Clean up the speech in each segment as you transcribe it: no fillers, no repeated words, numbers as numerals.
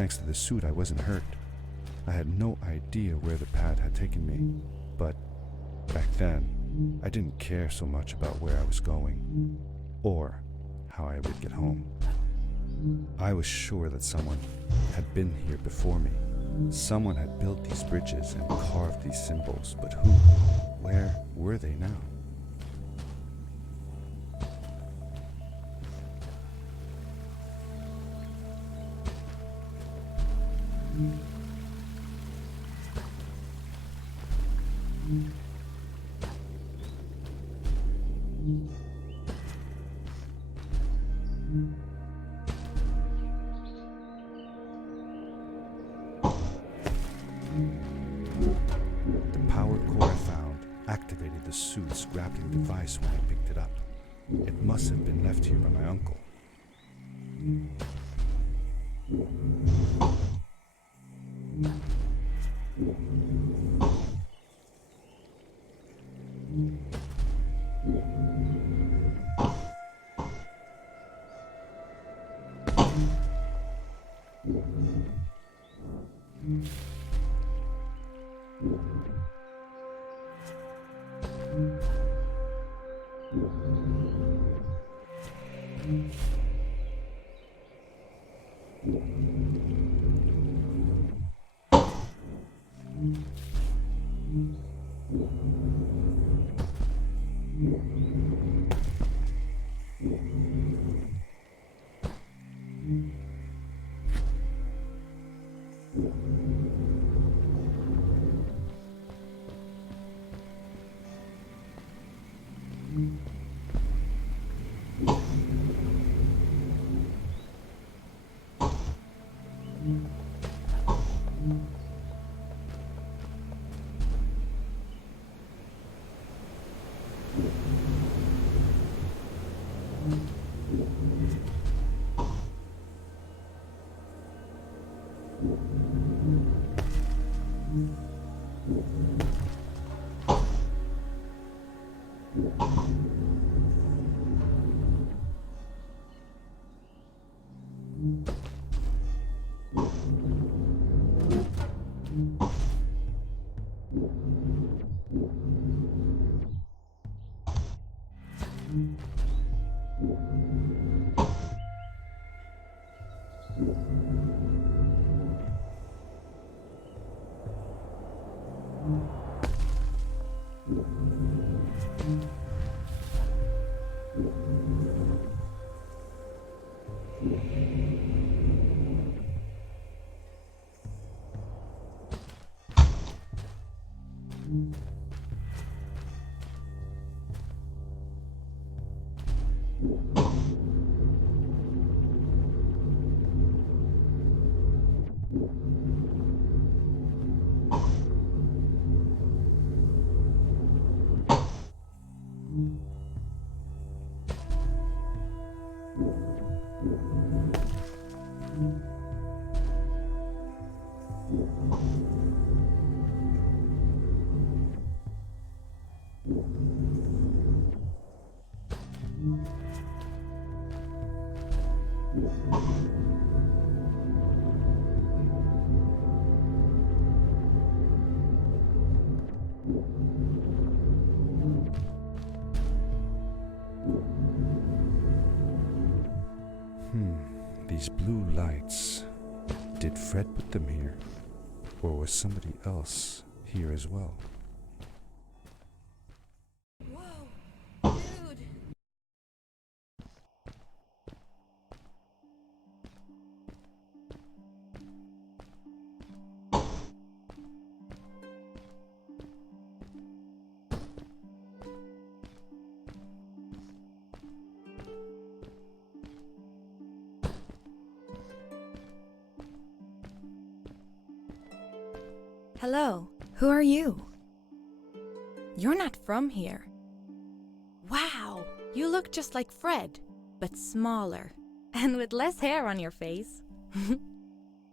Thanks to the suit, I wasn't hurt. I had no idea where the pad had taken me, but back then, I didn't care so much about where I was going, or how I would get home. I was sure that someone had been here before me. Someone had built these bridges and carved these symbols, but who? Where were they now? The power core I found activated the suit's grappling device when I picked it up. It must have been left here by my uncle. These blue lights. Did Fred put them here? Or was somebody else here as well? Whoa, dude. Hello, who are you? You're not from here. Wow, you look just like Fred, but smaller, and with less hair on your face.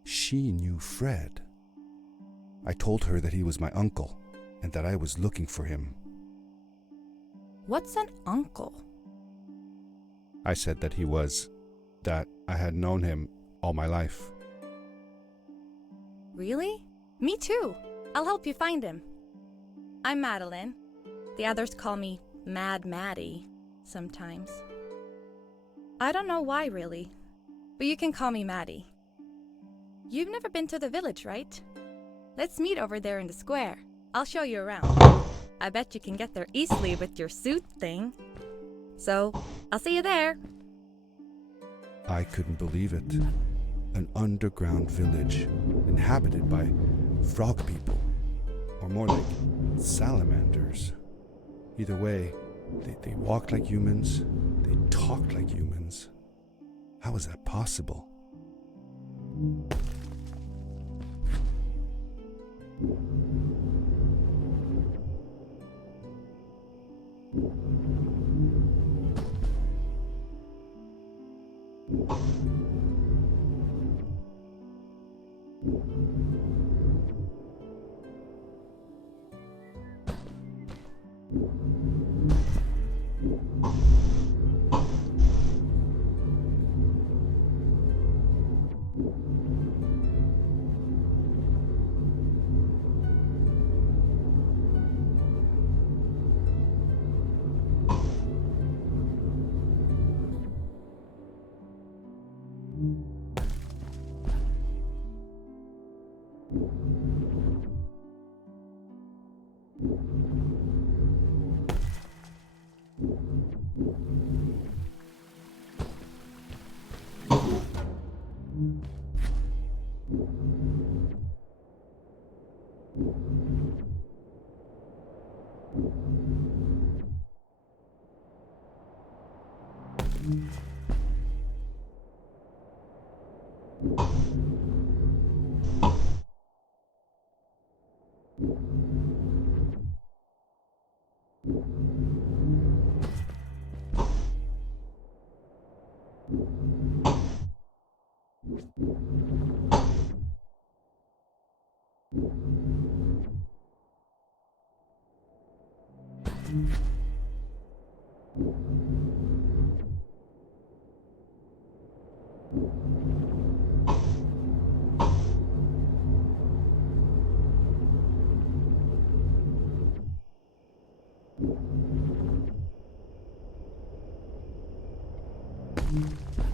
She knew Fred. I told her that he was my uncle, and that I was looking for him. What's an uncle? I said that I had known him all my life. Really? Me too. I'll help you find him. I'm Madeline. The others call me Mad Maddie sometimes. I don't know why, really, but you can call me Maddie. You've never been to the village, right? Let's meet over there in the square. I'll show you around. I bet you can get there easily with your suit thing. So, I'll see you there. I couldn't believe it. An underground village inhabited by frog people, or more like salamanders. Either way, they walked like humans, they talked like humans. How is that possible?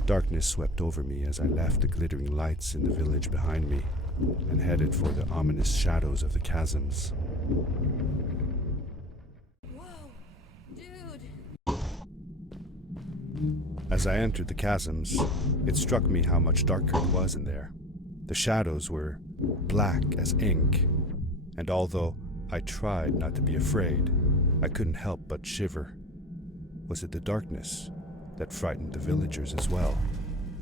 Darkness swept over me as I left the glittering lights in the village behind me and headed for the ominous shadows of the chasms. Whoa, dude. As I entered the chasms, it struck me how much darker it was in there. The shadows were black as ink, and although I tried not to be afraid, I couldn't help but shiver. Was it the darkness that frightened the villagers as well?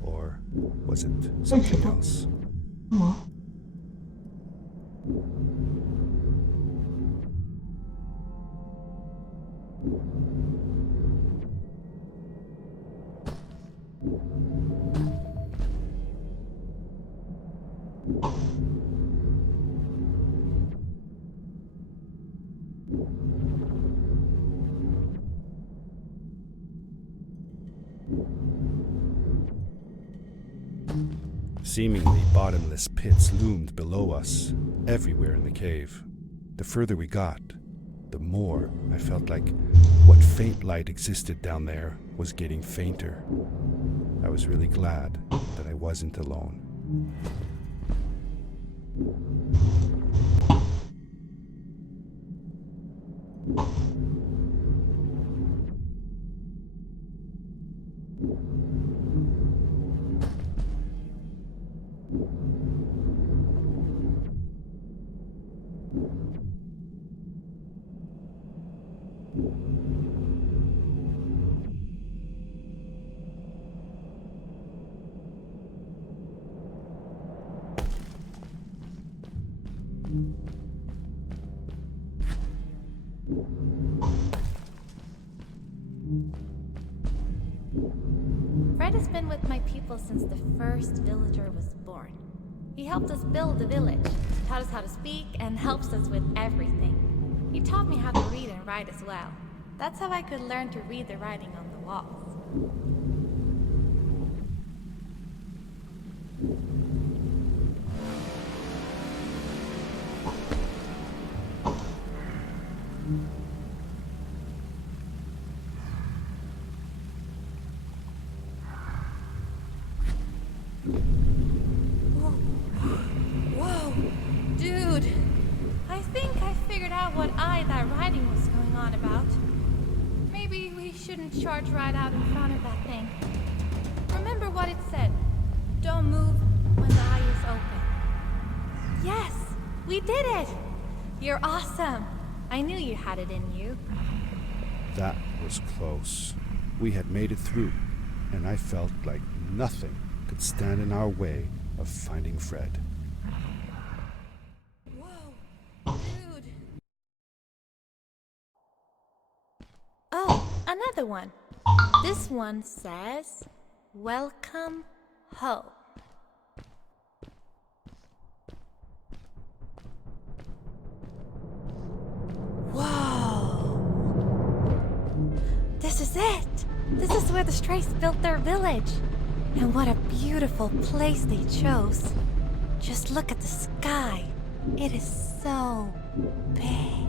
Or was it something else? Seemingly bottomless pits loomed below us, everywhere in the cave. The further we got, the more I felt like what faint light existed down there was getting fainter. I was really glad that I wasn't alone. Fred has been with my people since the first villager was born. He helped us build the village, taught us how to speak, and helps us with everything. He taught me how to read and write as well. That's how I could learn to read the writing on the walls. Whoa, dude. I think I figured out what that writing was going on about. Maybe we shouldn't charge right out in front of that thing. Remember what it said. Don't move when the eye is open. Yes, we did it! You're awesome. I knew you had it in you. That was close. We had made it through, and I felt like nothing could stand in our way of finding Fred. Whoa, dude. Oh, another one. This one says, "Welcome home." Whoa! This is it! This is where the Strays built their village. And what a beautiful place they chose. Just look at the sky. It is so big.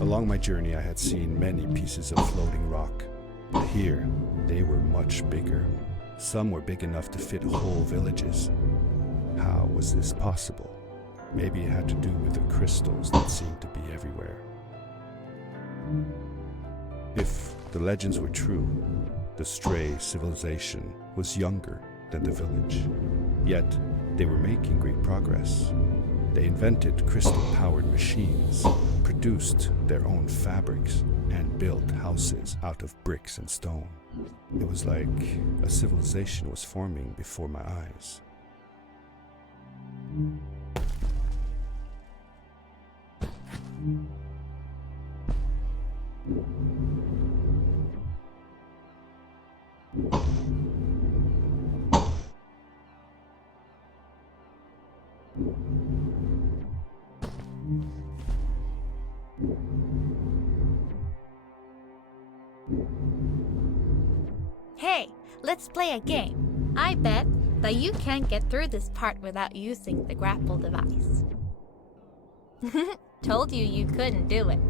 Along my journey, I had seen many pieces of floating rock, but here they were much bigger. Some were big enough to fit whole villages. How was this possible? Maybe it had to do with the crystals that seemed to be everywhere. If the legends were true, the Stray civilization was younger than the village. Yet, they were making great progress. They invented crystal-powered machines, produced their own fabrics, and built houses out of bricks and stone. It was like a civilization was forming before my eyes. Hey, let's play a game. I bet that you can't get through this part without using the grapple device. Told you you couldn't do it.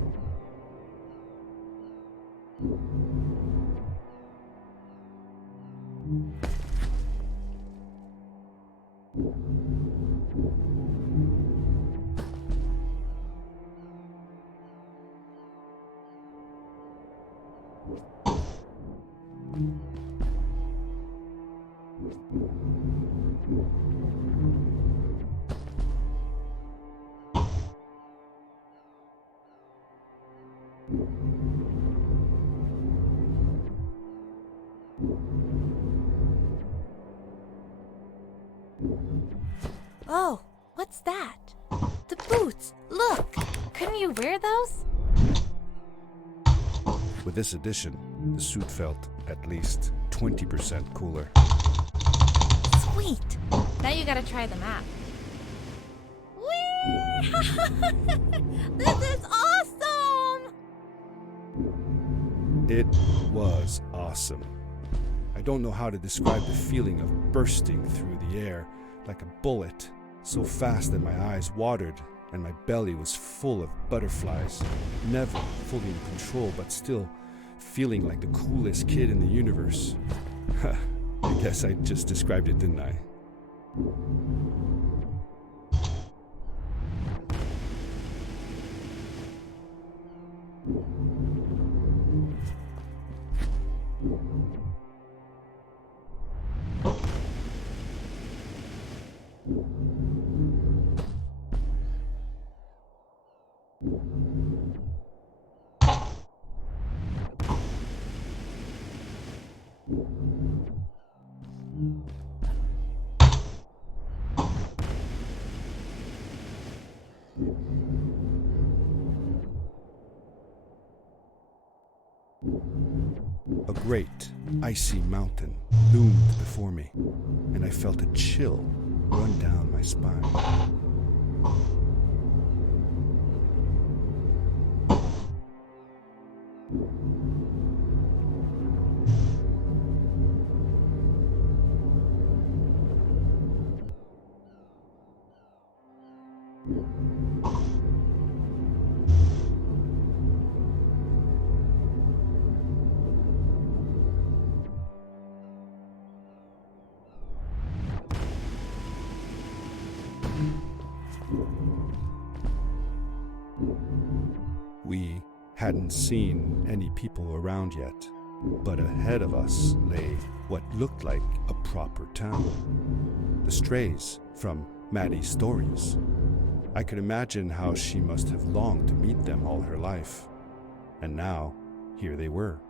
Oh, what's that? The boots! Look! Couldn't you wear those? With this addition, the suit felt at least 20% cooler. Sweet! Now you gotta try them out. Whee! This is awesome! It was awesome. I don't know how to describe the feeling of bursting through the air like a bullet, so fast that my eyes watered and my belly was full of butterflies, never fully in control, but still feeling like the coolest kid in the universe. I guess I just described it, didn't I? A great, icy mountain loomed before me, and I felt a chill run down my spine. We hadn't seen any people around yet, but ahead of us lay what looked like a proper town. The strays from Maddie's stories. I could imagine how she must have longed to meet them all her life. And now, here they were.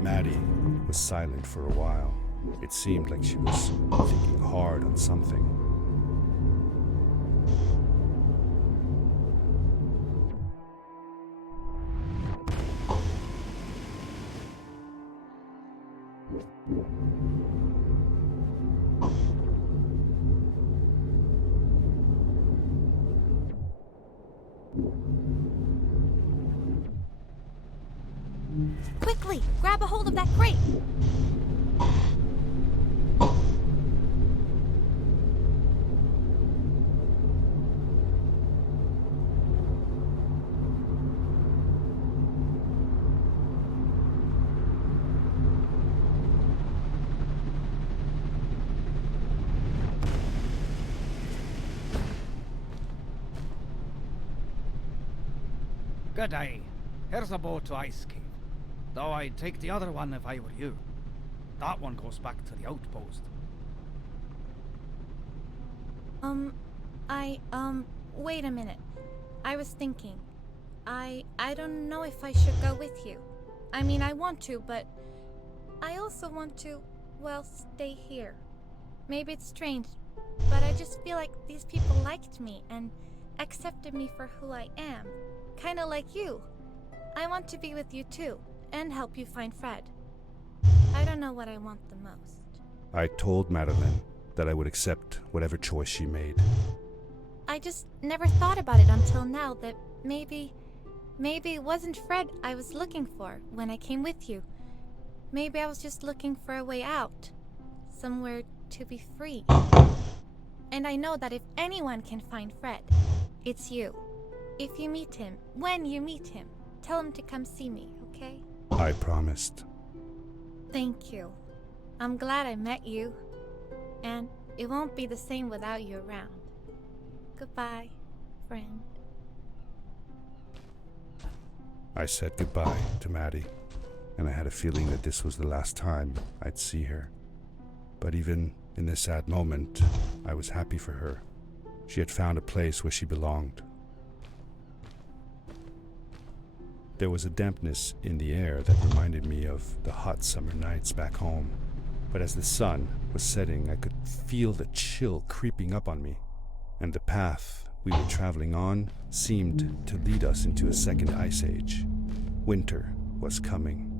Maddie was silent for a while. It seemed like she was thinking hard on something. Quickly, grab a hold of that crate. Good day. Here's a boat to Ice Cave. Though I'd take the other one if I were you. That one goes back to the outpost. Wait a minute. I was thinking. I don't know if I should go with you. I mean, I want to, but I also want to, well, stay here. Maybe it's strange, but I just feel like these people liked me and accepted me for who I am. Kinda like you. I want to be with you too, and help you find Fred. I don't know what I want the most. I told Madeline that I would accept whatever choice she made. I just never thought about it until now that maybe it wasn't Fred I was looking for when I came with you. Maybe I was just looking for a way out. Somewhere to be free. And I know that if anyone can find Fred, it's you. If you meet him, when you meet him, tell him to come see me, okay? I promised. Thank you. I'm glad I met you. And it won't be the same without you around. Goodbye, friend. I said goodbye to Maddie, and I had a feeling that this was the last time I'd see her. But even in this sad moment, I was happy for her. She had found a place where she belonged. There was a dampness in the air that reminded me of the hot summer nights back home. But as the sun was setting, I could feel the chill creeping up on me. And the path we were traveling on seemed to lead us into a second ice age. Winter was coming.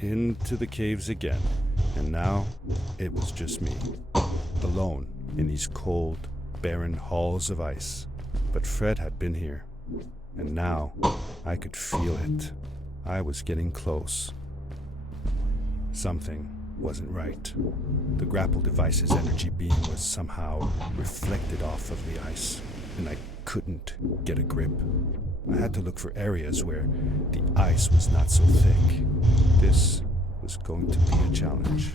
Into the caves again, and now it was just me, alone in these cold, barren halls of ice. But Fred had been here, and now I could feel it. I was getting close. Something wasn't right. The grapple device's energy beam was somehow reflected off of the ice, and I couldn't get a grip. I had to look for areas where the ice was not so thick. This was going to be a challenge.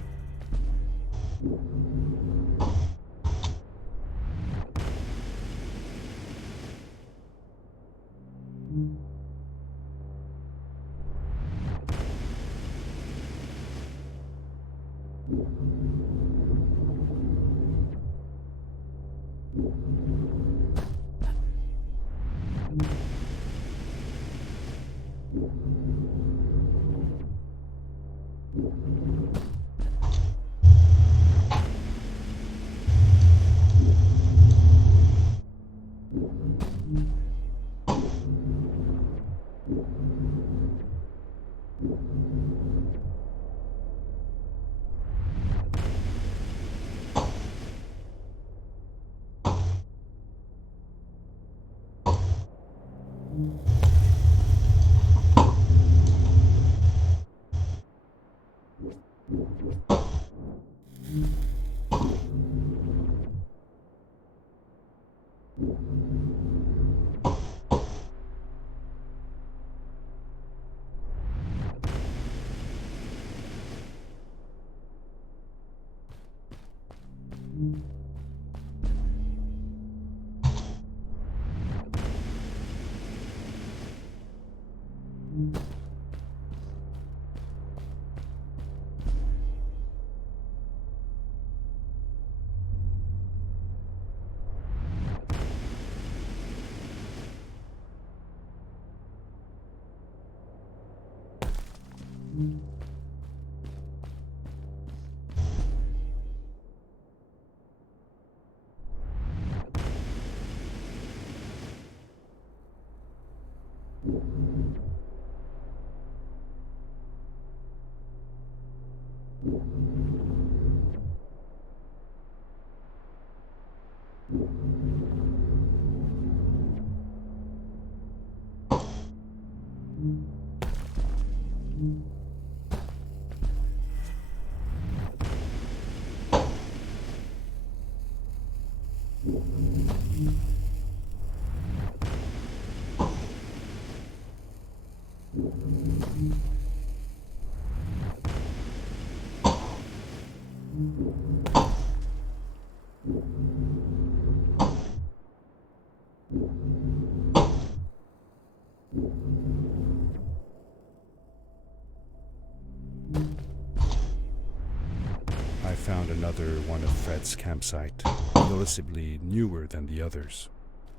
I found another one of Fred's campsite, noticeably newer than the others.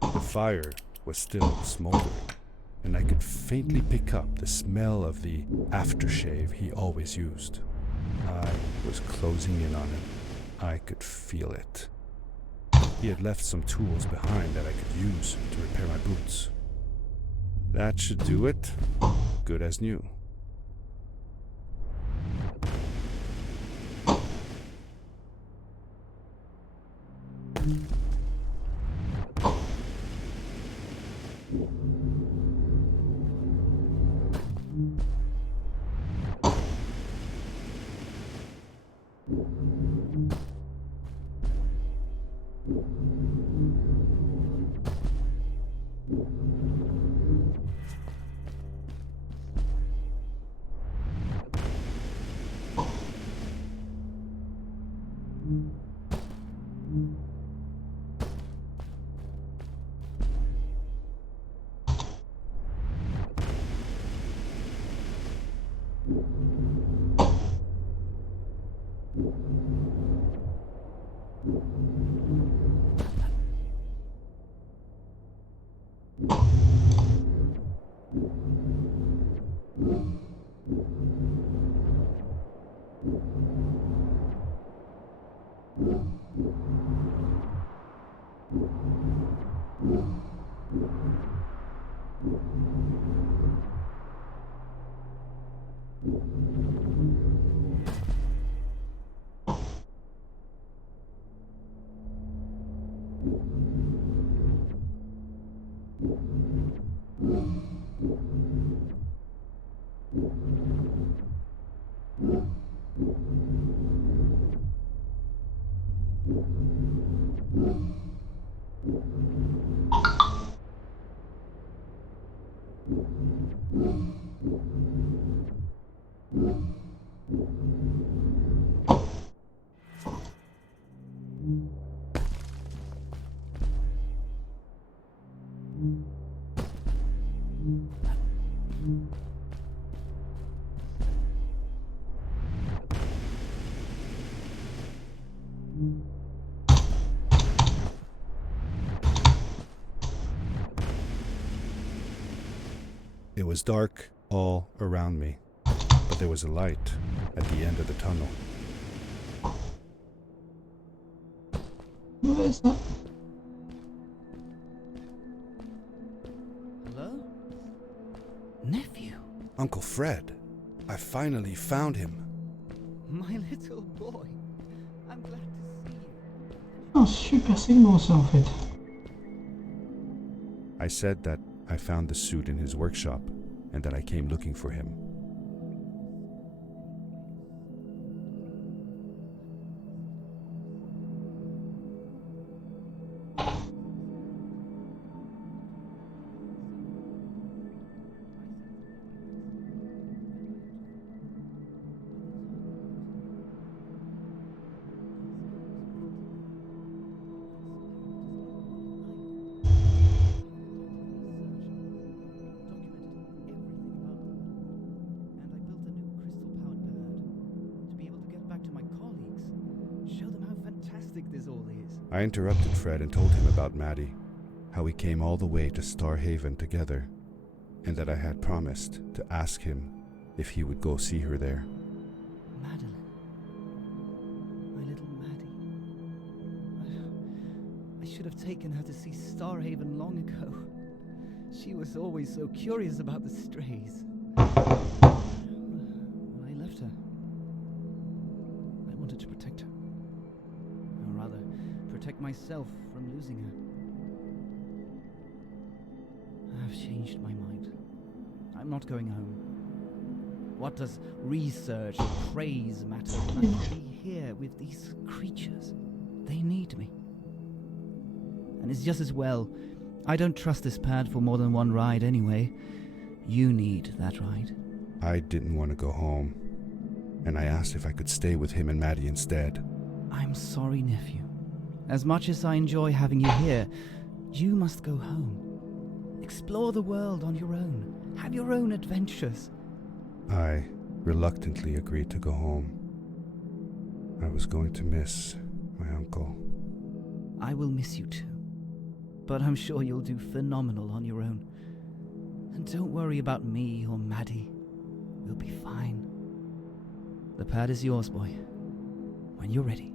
The fire was still smoldering, and I could faintly pick up the smell of the aftershave he always used. I was closing in on him. I could feel it. He had left some tools behind that I could use to repair my boots. That should do it. Good as new. It was dark all around me, but there was a light at the end of the tunnel. Vad är det så? Hello? Nephew? Uncle Fred, I finally found him. My little boy. I'm glad to see you. Oh, super signals of it. I said that I found the suit in his workshop and that I came looking for him. This all is. I interrupted Fred and told him about Maddie, how we came all the way to Starhaven together, and that I had promised to ask him if he would go see her there. Madeline. My little Maddie. I should have taken her to see Starhaven long ago. She was always so curious about the strays. When I left her, I wanted to protect her. Or rather, protect myself from losing her. I've changed my mind. I'm not going home. What does research or praise matter when I can be here with these creatures? They need me. And it's just as well. I don't trust this pad for more than one ride anyway. You need that ride. I didn't want to go home, and I asked if I could stay with him and Maddie instead. I'm sorry, nephew. As much as I enjoy having you here, you must go home. Explore the world on your own. Have your own adventures. I reluctantly agreed to go home. I was going to miss my uncle. I will miss you too. But I'm sure you'll do phenomenal on your own. And don't worry about me or Maddie. We'll be fine. The pad is yours, boy. When you're ready.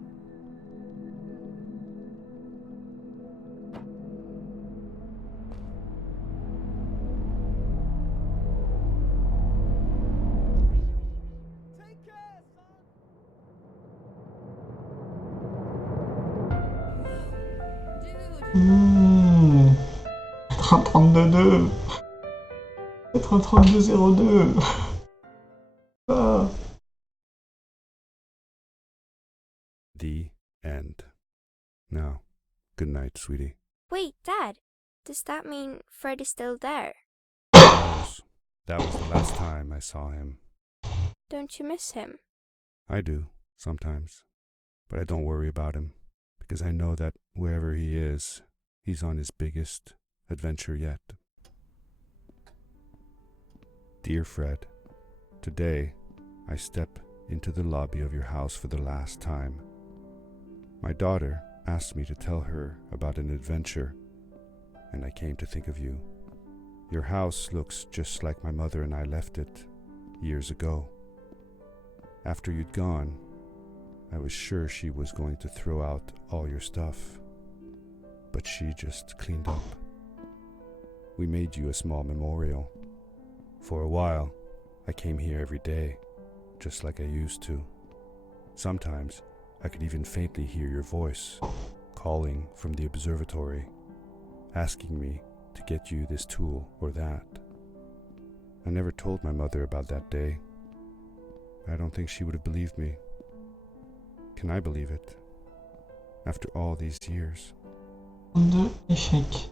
Être un 32-2. Être un 32-02. Ah. The end. Now, good night, sweetie. Wait, Dad. Does that mean Fred is still there? That was the last time I saw him. Don't you miss him? I do, sometimes. But I don't worry about him, because I know that wherever he is, he's on his biggest adventure yet. Dear Fred, today I step into the lobby of your house for the last time. My daughter asked me to tell her about an adventure, and I came to think of you. Your house looks just like my mother and I left it years ago. After you'd gone, I was sure she was going to throw out all your stuff, but she just cleaned up. We made you a small memorial. For a while, I came here every day, just like I used to. Sometimes, I could even faintly hear your voice, calling from the observatory, asking me to get you this tool or that. I never told my mother about that day. I don't think she would have believed me. Can I believe it? After all these years? De échec.